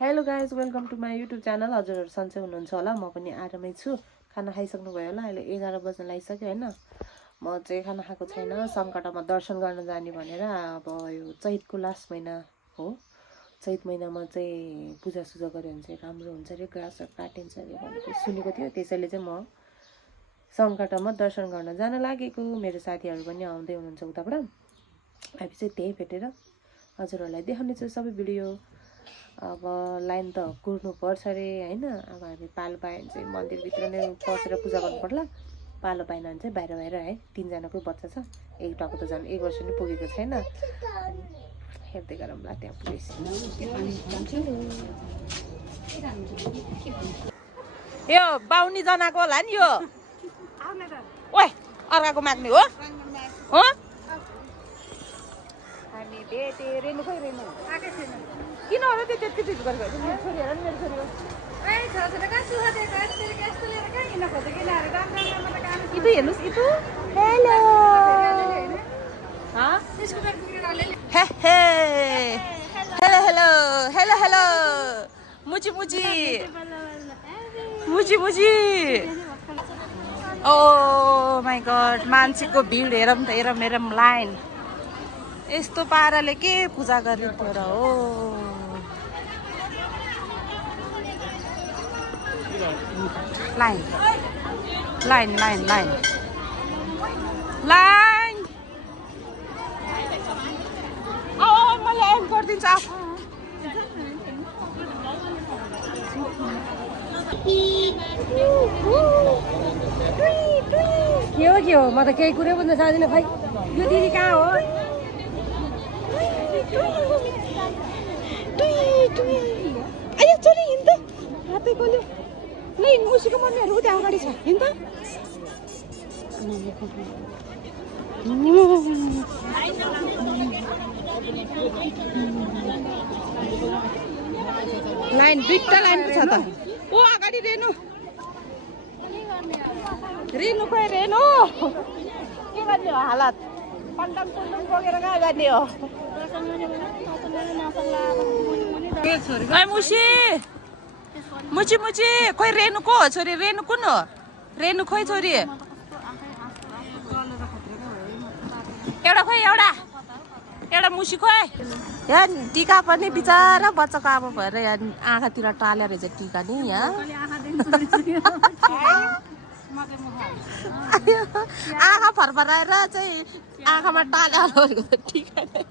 Hello guys welcome to my YouTube channel. हजुरहरू सन्चै हुनुहुन्छ होला। म पनि आरामै छु। खाना खाइसक्नुभयो होला। अहिले 11 बज्न लागिसक्यो होइन। म चाहिँ खाना खाएको छैन। सङ्कटामा दर्शन गर्न जाने भनेर अब यो चैतको लास्ट महिना हो। चैत महिनामा चाहिँ पूजासुजा गऱ्यो भने चाहिँ राम्रो हुन्छ अरे, ग्रासहरू काटिन्छ अरे भनेको सुनेको थियो। त्यसैले चाहिँ म सङ्कटामा दर्शन गर्न जान लागेको। मेरो साथीहरू पनि आउँदै हुनुहुन्छ उताबाट। हामी चाहिँ त्यही भेटेर हजुरहरूलाई देखाउनेछु सबै भिडियो। अब लाइन त कुर्नु पर्छ अरे होइन। अब हामी पालो पायो भने चाहिँ मन्दिरभित्र नै पसेर पूजा गर्नु पर्ला। पालो पाएन भने चाहिँ बाहिर बाहिर है। 3जनाकै बच्चा छ। एउटाको त झन् 1 वर्ष पनि पुगेको छैन। हेर्दै गरौँला त्यहाँ पुगेपछि। यो 52 जनाको होला नि यो। ओए अर्काको माग्ने हो हो। हामी भेटे रेनु खोइ रेनु आएकै छैन। किन हो र त्यो त्यति ढिलो गरेको? मेरो छोरी हेर नि, मेरो छोरी हो। इतु हेर्नुहोस् इतु। Hello hey hey hello hello hello hello मुची मुची मुची मुची। ओ माई गड, मान्छेको भिड हेरौँ त, हेरौँ हेरौँ लाइन। यस्तो पाराले के पूजा गरिन्थ्यो र हो। Line line line line line. मैले एन्ड गरिदिन्छु आफ। के हो म त केही कुरै बुझ्न सक्दिनँ। खै यो दिदी कहाँ हो? आयो छोरी हिँड त, हातै खोल्यो। ल हिँड, मुसीको मम्मीहरू उता अगाडि छ, हिँड त। लाइन 2टा लाइन छ त। ओ अगाडि रेनु रेनु खोइ रेनु के गर्ने हो हालत? पन्डम पुन्डम बोकेर कहाँ जाने हो? मुसी मुची मुची खोइ रेनु को हो? छोरी रेनु कुन हो? रेनु खोइ छोरी एउटा खोइ एउटा मुसी खोइ। यहाँ टिका पनि बिचरा बच्चाको आमा भएर यहाँ आँखातिर टालेर रहेछ टिका नि। यहाँ आँखा फरफराएर चाहिँ आँखामा टालेर टिका नै।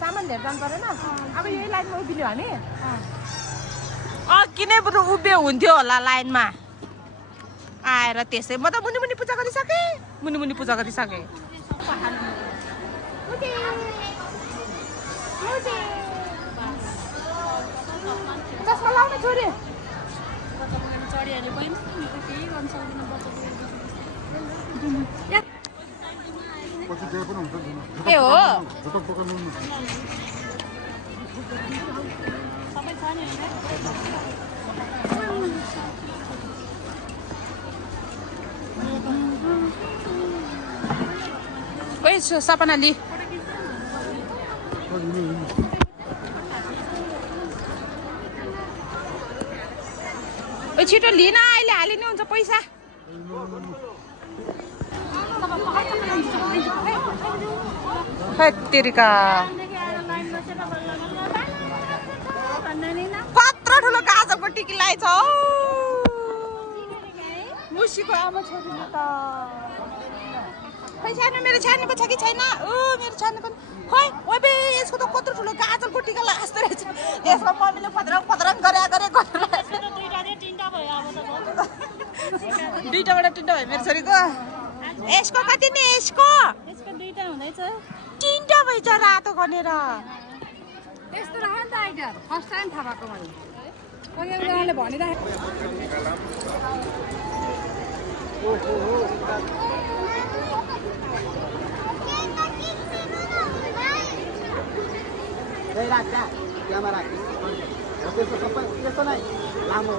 सामान धेर जानु परेन। अब यही लाइनमा उभिने भने अघि नै बरु उभियो हुन्थ्यो होला लाइनमा आएर। त्यसै म त मुनि मुनि पूजा गरिसकेँ, मुनि मुनि पूजा गरिसकेँ। चस्मा लाउने छोरी ए हो। ओइ सपना लि ओ छिटो लिन, अहिले हालिनु हुन्छ पैसा। तेरिका कत्रो ठुलो गाजरको टिकी लगाएछ हौ मुसीको आमा छोरीले त। खै सानो मेरो छानेको छ कि छैन? मेरो छानेको खोइ। ओबे यसको त कत्रो ठुलो गाजरको टिका लगास्तो रहेछ। यसको मम्मीले पत्रङ पत्रङ गरे दुईटाबाट 3टा भयो मेरो छोरीको। यसको कति नि? यसको 2टा हुँदैछ। 3टा भएछ रातो गनेर। यस्तो रह नि त आइडिया फर्स्ट टाइम थाहा भएको मैले। कोही एउटाले भनिरहेको लामो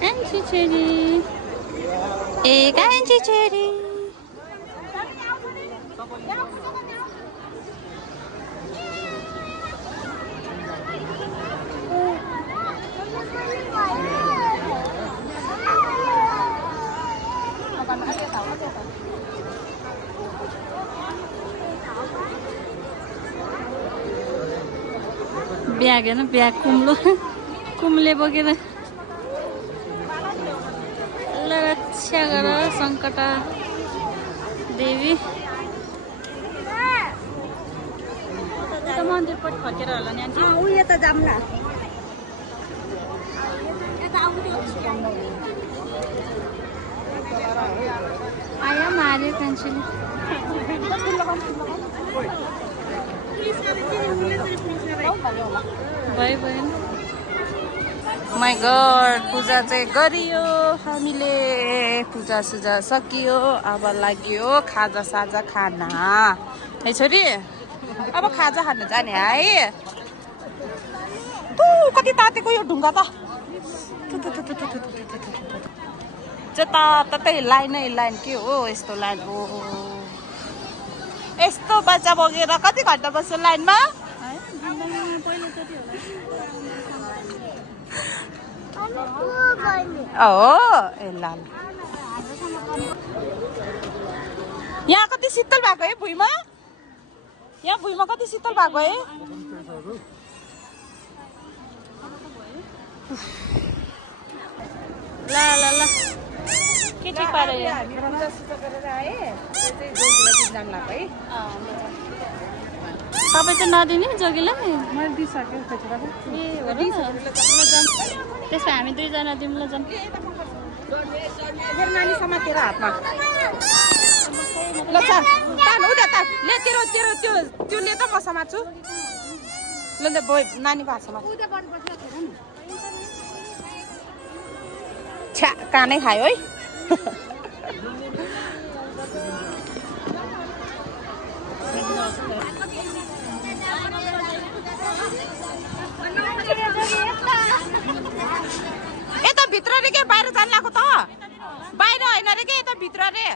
कान्छी छोरी ए कान्छी छोरी ब्याग हेर्नु ब्याग कुम्ले बोकेर ल रक्षा गर सङ्कटा देवी मन्दिरपट्टि फर्केर होला नि आन्टी ऊ यता जाम्ला आयो मार्यो कान्छीले भयो भयो माई गड पूजा चाहिँ गरियो हामीले पूजा सुजा सकियो अब लाग्यो खाजा साजा खाना है छोरी अब खाजा खान जाने है कति तातेको यो ढुङ्गा त जताततै लाइनै लाइन के हो यस्तो लाइन हो यस्तो बच्चा बोकेर कति घन्टा बस्छ लाइनमा हो ए ल यहाँ कति शीतल भएको है भुइँमा यहाँ भुइँमा कति शीतल भएको है ल ल ल के ठिक पाऱ्यो तपाईँ चाहिँ नदिने जोगीलाई मैले दिइसकेँ ए हो र त्यसमा हामी दुईजना दिउँ ल जाउँ मेरो नानी समातेर हातमा ल चल तान उता तान ले तेरो तेरो त्यो त्यो ले त म समात्छु ल ल नानीको हात समात्छु छ्या कानै खायो है यता भित्र रे के बाहिर जान लाग्यो त बाहिर होइन रे के यता भित्र रे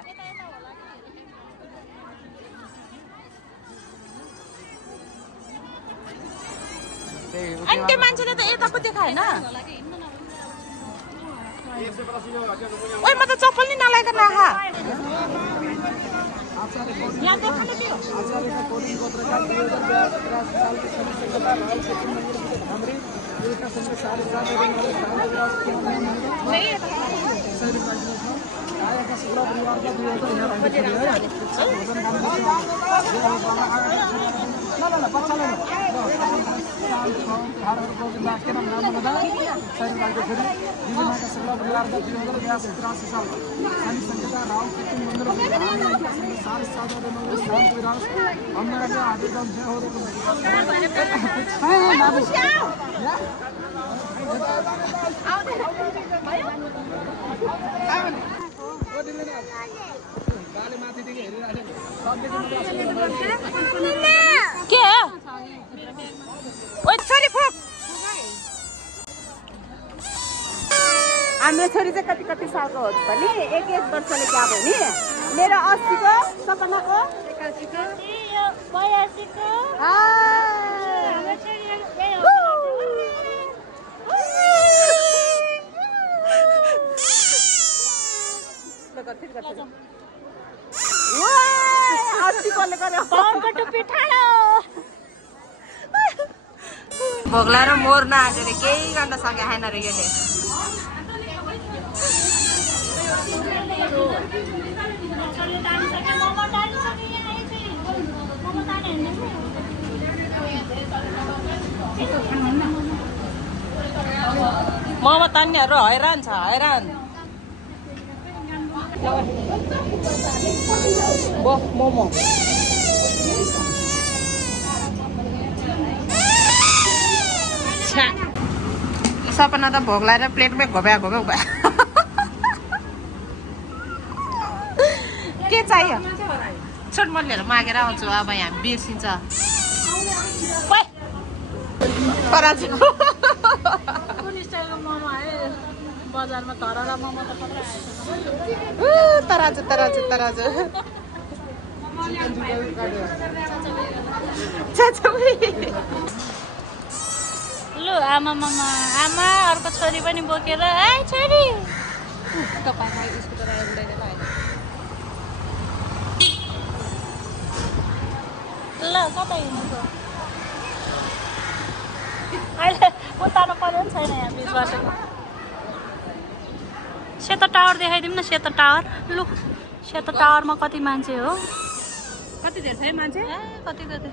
अनि त्यो मान्छेले त यता पो देखाएन ओइ म त चप्पल नि नलाइकन आहा यहाँ देखाउन दियो के ओइ छोरी फुक हाम्रो छोरी चाहिँ कति कति सालको हो भने एक वर्षले क्या भयो नि मेरो 80 को सपनाको 81 को 82 को भोग्ला र मोर्न आएर केही गर्न सके छैन र यसले मोमो तान्नेहरू हैरान छ हैरान मोमो सपना त भोग लाएर प्लेटमै घोप्या घोप्या भयो के चाहियो एकचोट म लिएर मागेर आउँछु अब यहाँ बिर्सिन्छ तराजु कुन स्टाइलको मोमो आयो बजारमा घररा मोमो त तराजु तराजु तराजु लु आमा मामा आमा अर्को छोरी पनि बोकेर आइ छोरी ल कता हिँड्नु अहिले उतार्नु पर्यो नि छैन यहाँ बिच बाटोको सेतो टावर देखाइदिउँ न सेतो टावर लु सेतो टावरमा कति मान्छे हो कति धेरै छ है मान्छे कति कति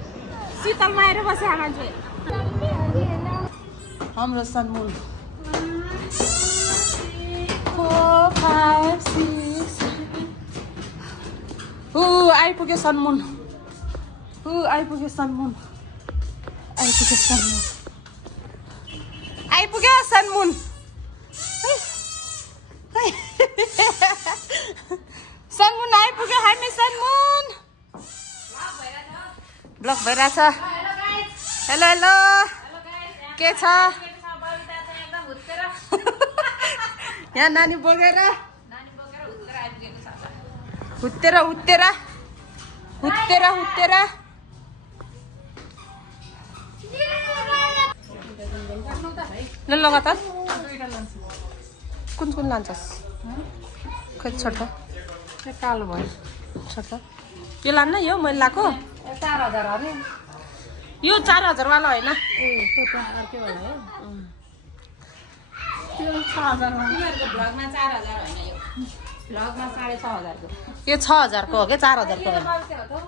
शीतलमा आएर बसे मान्छे हाम्रो सनमुन 4 5 6 आइपुग्यो सनमुन आइपुग्यो सनमुन आइपुग्यो सनमुन सनमुन आइपुग्यो हामी सनमुन ब्लक भइरहेछ हेलो हेलो के छ यहाँ नानी बोकेर हुत्तेर हुत्तेर हुत्तेर हुत्तेर ल लगातार कुन कुन लान्छस् खै छोड कालो भयो छोड यो लान्न यो मैले लाएको 4000 हो नि यो 4000 वाला होइन ए त्यो त अर्कै होला है त्यो 6000 हो तिमीहरुको भ्लगमा 4000 होइन यो भ्लगमा 6500 को यो 6000 को हो के 4000 को हो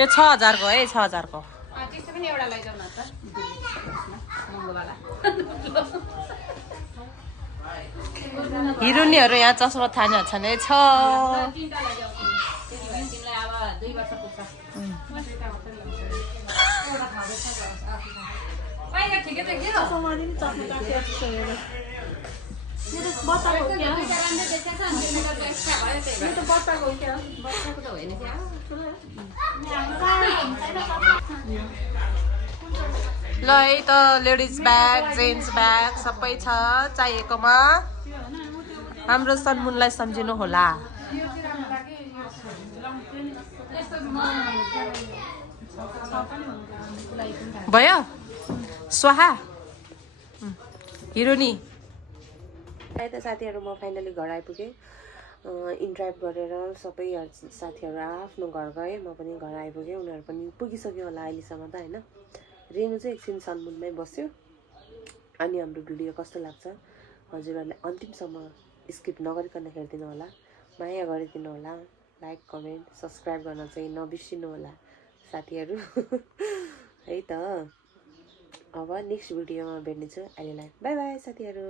यो 6000 को है 6000 को त्यस्तो पनि एउटा लैजाऊ न त महँगोवाला हिरोनीहरू यहाँ चस्मा थाने छन् है छ तीनटा लैजाऊ तिमीलाई अब 2 वर्ष पुग्छ पहिला ठिकै त के हो समाधि नि चस्मा काटेको मेरो बच्चाको क्या यो त बच्चाको क्या बच्चाको त होइन क्या ल है त लेडिज ब्याग जेन्ट्स ब्याग सबै छ चाहिएकोमा हाम्रो सनमुनलाई सम्झिनु होला भयो स्वाहा हिरोनी है त साथीहरू म फाइनली घर आइपुगेँ इन्ड्राइभ गरेर सबै साथीहरू आफ्नो घर गए म पनि घर आइपुगेँ उनीहरू पनि पुगिसक्यो होला अहिलेसम्म त होइन रेनु चाहिँ एकछिन सनमुनमै बस्यो अनि हाम्रो भिडियो कस्तो लाग्छ हजुरहरूले अन्तिमसम्म स्किप नगरिकन हेरिदिनु होला माया गरिदिनु होला लाइक कमेन्ट सब्सक्राइब गर्न चाहिँ नबिर्सिनु होला साथीहरू है त अब नेक्स्ट भिडियोमा भेट्नेछु अहिलेलाई बाई बाई साथीहरू